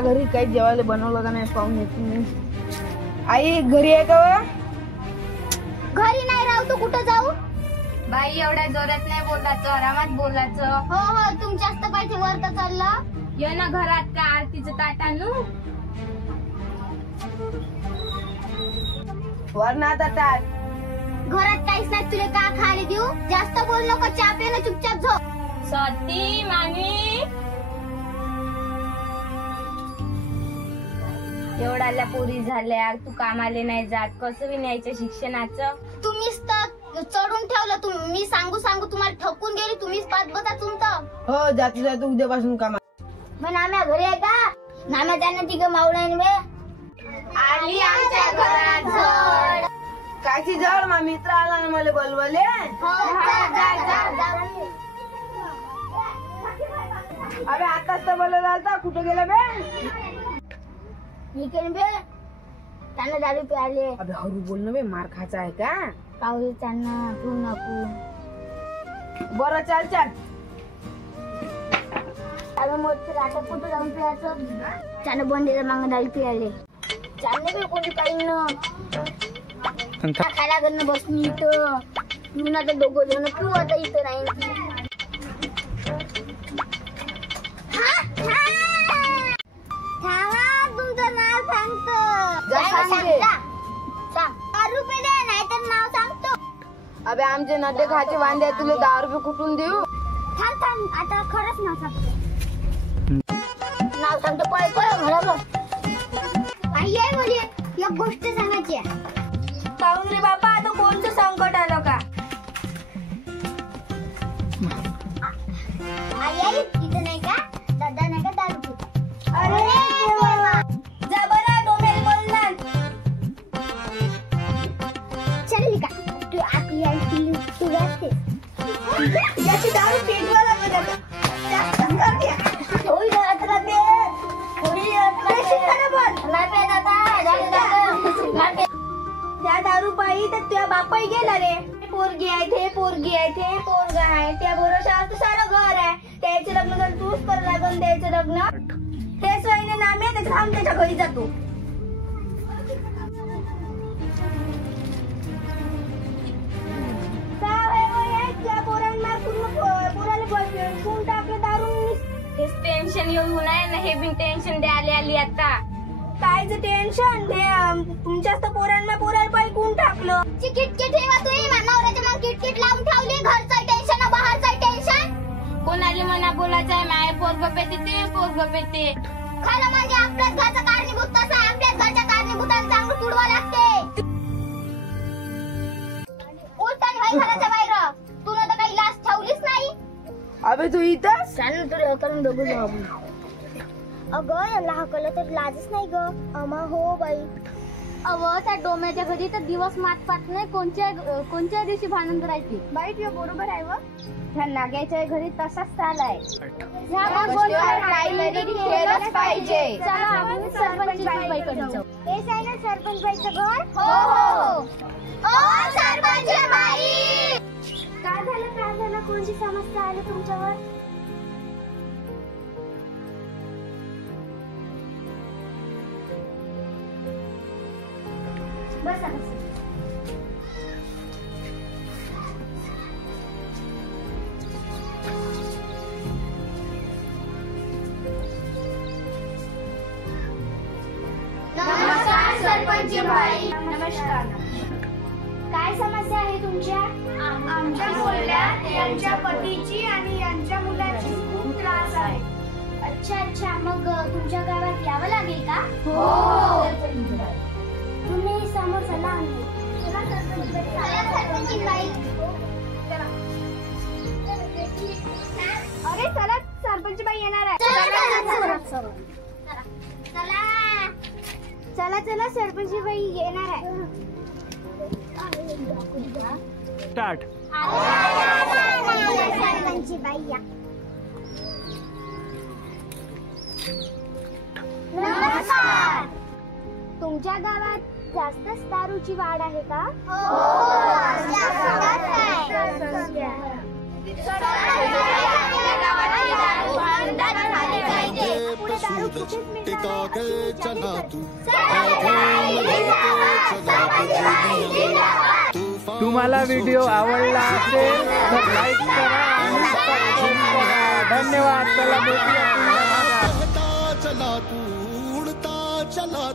घरी काही जेवायला बनवलं का नाही पाहून येते मी. आई घरी आहे का? घरी नाही राहू तू कुठं जाऊ? बाई एवढ्या जोरात नाही बोलायचं, आरामात बोलायचं. हो हो तुमच्याच तर पाहिजे वर तर चाललं. ये ना घरात का आरतीचं ताट आणू? वरण आता ताट. घरात काहीच नाही तुला का खायला देऊ? जास्त बोल नको, चहा पे ना चुपचाप झोप. स्वाती मामी एवढ्याला पोरी झाल्या, तू कामाले नाही जात, कसं बी न्यायचं शिक्षणाचं? तुम्हीच तर चढून ठेवलं. मी सांगू तुम्हाला ठकून गेली. तुम्हीच पाच बता तुमचं. हो जाती जातो उद्यापासून कामा. मग नाम्या घरी आहे का? नाम्या त्यांना तिघं मावळ्यान वे आली आमच्या घरात झड. काची जवळ मा मित्र आला ना मला बोलवले. हो अरे आताच तर बोलवला होता, कुठं गेला बे? निकन बे त्यांना दारू प्याले. अबे हरू बोल ना बे, मार खायचा आहे का? पाहुले त्यांना तू नको. बरं चाल चाल. त्याला मोठं राहतं कुठं जाऊन प्यायचं. त्यानं बंडीला मागं दारू प्याले. त्याने बी कोणी काही न खायला गणं बसली इथं. म्हणून आता दोघं जण तू आता इथं नाही. तुमचं नाव सांगतो. रुपये दे नाहीतर नाव सांगतो. अबे आमचे नदे खाचे वांदे तुला 10 रुपये कुठून देऊ? थांब आता खरंच नाव सांगतो. नाव सांगतो पळ पळ घराला. आई आहे मुली, एक गोष्ट सांगायची आहे. काहून रे बाबा, आता कोणतं संकट आलं का? आई इथं नाही का दादा नाही का दारू पितो. अरे जा बरं डोमेल बोलणार. चल का तू आपली आई पिली तू जाते. याची दारू पेटवा लागत आता. जास्त करते. होई दादा पे होई त्या दारू पायी तर तुझ्या बापाई गेला रे. पोरगी आहे ते पोरगी आहे ते पोरगा आहे, त्या भरोशावर तर सारं घर आहे. त्याचे लग्न तर तूच कर लागन. द्यायचं लग्न तेच वहिने नामे त्याच्या थांब त्याच्या घरी जातो. टेन्शन येऊ नये ना, हे बिन टेन्शन द्यायला आली आता. कायचं टेन्शन? तुमच्याच तर पोराला पाय कोण टाकलं. किटकिट ठेवा तुम्ही नवऱ्याच्या मग किटकिट लावून ठेवली. घरचं टेन्शन बाहेरचं टेन्शन. कोणाली मना बोलायचं आहे? माय पोरग पेते ते पोरग पेते. खरं म्हणजे आपल्याच घरचं कारणीभूत तसं आहे. आपल्याच घरच्या कारणीभूताला चांगलं तुडवा लागते. उलटाने हाय घराच्या बाहेर. तुला तर काही लाज ठेवलीच नाही. अबे तू इथंच? चालू तुला करून बघू जाऊ. अगं याला हकलं तर लाजच नाही ग. अमा हो बाई. अव त्या डोम्याच्या घरी तर दिवस मात पात नाही. कोणत्या दिवशी भांडण करायची बाई? तुझं बरोबर आहे व. ह्या नाग्याच्या घरी तसाच चालाय. केलंच पाहिजे. चला आपण सरपंच बाईकडे जाऊ. हेच आहे ना सरपंच बाईचं घर? हो. ओ सरपंच बाई, काय झालं? कोणती समस्या आली तुमच्यावर? बसा. नमस्कार सरपंच बाई. नमस्कार. काय समस्या आहे तुमच्या? आमच्या मुलाला यांच्या पतीची आणि यांच्या मुलाची खूप त्रास आहे. अच्छा मग तुमच्या गावात यावं लागेल का? हो. तुम्ही समोर चला. अरे चला सरपंच बाई येणार आहे. चला सरपंच बाई येणार आहे. स्टार्ट. सरपंच बाई या. नमस्कार. तुमच्या गावात जास्तच दारूची वाढ आहे का? पुढे दारू सूरज टिका के चला तू, तुम्हाला व्हिडिओ आवडला असेल तर लाईक करा आणि सबस्क्राईब करा. धन्यवाद. चला भेटूया पुढच्या भागात. चला तू, उड़ता चला.